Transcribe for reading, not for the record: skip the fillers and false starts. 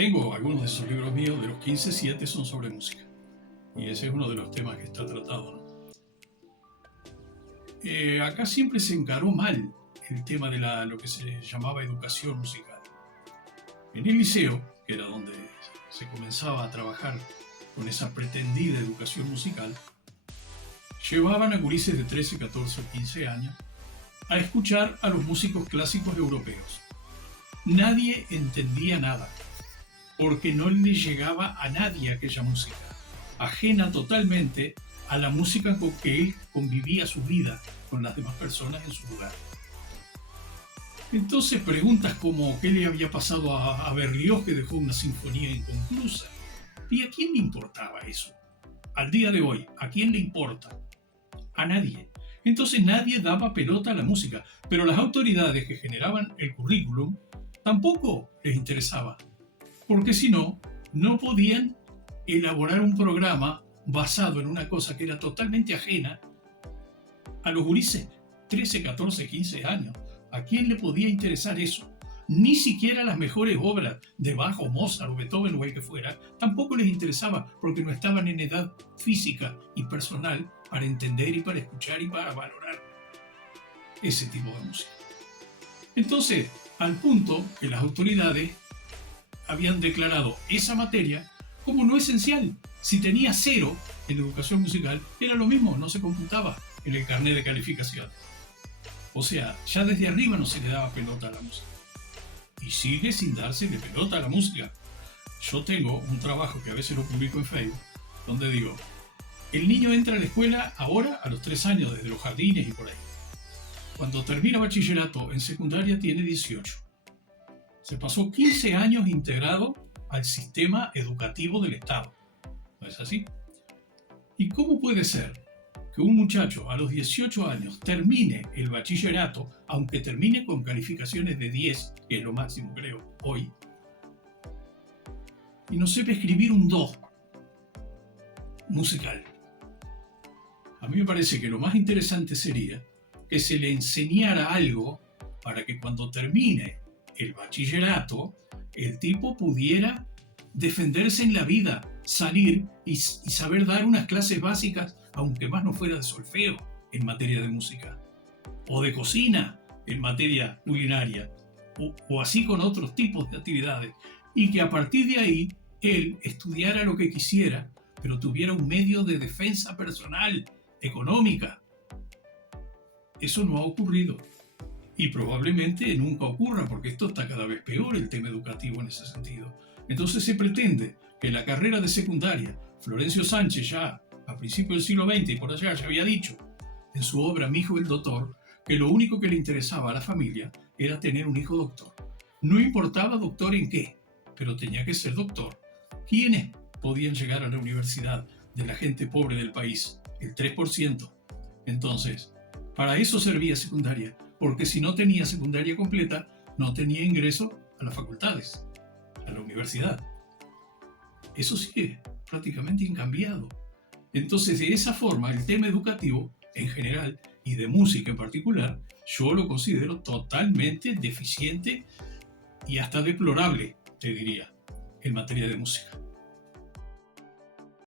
Tengo algunos de esos libros míos, de los 15, 7 son sobre música. Y ese es uno de los temas que está tratado, ¿no? Acá siempre se encaró mal el tema de lo que se llamaba educación musical. En el liceo, que era donde se comenzaba a trabajar con esa pretendida educación musical, llevaban a gurises de 13, 14 o 15 años a escuchar a los músicos clásicos europeos. Nadie entendía nada, porque no le llegaba a nadie aquella música, ajena totalmente a la música con que él convivía su vida con las demás personas en su lugar. Entonces preguntas como qué le había pasado a Berlioz, que dejó una sinfonía inconclusa. ¿Y a quién le importaba eso? Al día de hoy, ¿a quién le importa? A nadie. Entonces nadie daba pelota a la música, pero las autoridades que generaban el currículum tampoco les interesaba, porque si no, no podían elaborar un programa basado en una cosa que era totalmente ajena a los gurises, 13, 14, 15 años. ¿A quién le podía interesar eso? Ni siquiera las mejores obras de Bach o Mozart o Beethoven o el que fuera, tampoco les interesaba, porque no estaban en edad física y personal para entender y para escuchar y para valorar ese tipo de música. Entonces, al punto que las autoridades habían declarado esa materia como no esencial. Si tenía 0 en educación musical, era lo mismo, no se computaba en el carnet de calificación. O sea, ya desde arriba no se le daba pelota a la música. Y sigue sin dársele pelota a la música. Yo tengo un trabajo que a veces lo publico en Facebook, donde digo, el niño entra a la escuela ahora a los 3 años, desde los jardines y por ahí. Cuando termina bachillerato en secundaria tiene 18. Se pasó 15 años integrado al sistema educativo del Estado. ¿No es así? ¿Y cómo puede ser que un muchacho a los 18 años termine el bachillerato, aunque termine con calificaciones de 10, que es lo máximo creo hoy, y no sepa escribir un do musical? A mí me parece que lo más interesante sería que se le enseñara algo para que cuando termine el bachillerato, el tipo pudiera defenderse en la vida, salir y saber dar unas clases básicas, aunque más no fuera de solfeo en materia de música, o de cocina en materia culinaria, o así con otros tipos de actividades, y que a partir de ahí él estudiara lo que quisiera, pero tuviera un medio de defensa personal, económica. Eso no ha ocurrido. Y probablemente nunca ocurra, porque esto está cada vez peor, el tema educativo en ese sentido. Entonces se pretende que la carrera de secundaria, Florencio Sánchez ya a principios del siglo XX y por allá ya había dicho en su obra Mi hijo el doctor, que lo único que le interesaba a la familia era tener un hijo doctor. No importaba doctor en qué, pero tenía que ser doctor. ¿Quiénes podían llegar a la universidad de la gente pobre del país? El 3%. Entonces, para eso servía secundaria, porque si no tenía secundaria completa, no tenía ingreso a las facultades, a la universidad. Eso sigue prácticamente incambiado. Entonces, de esa forma, el tema educativo en general y de música en particular, yo lo considero totalmente deficiente y hasta deplorable, te diría, en materia de música.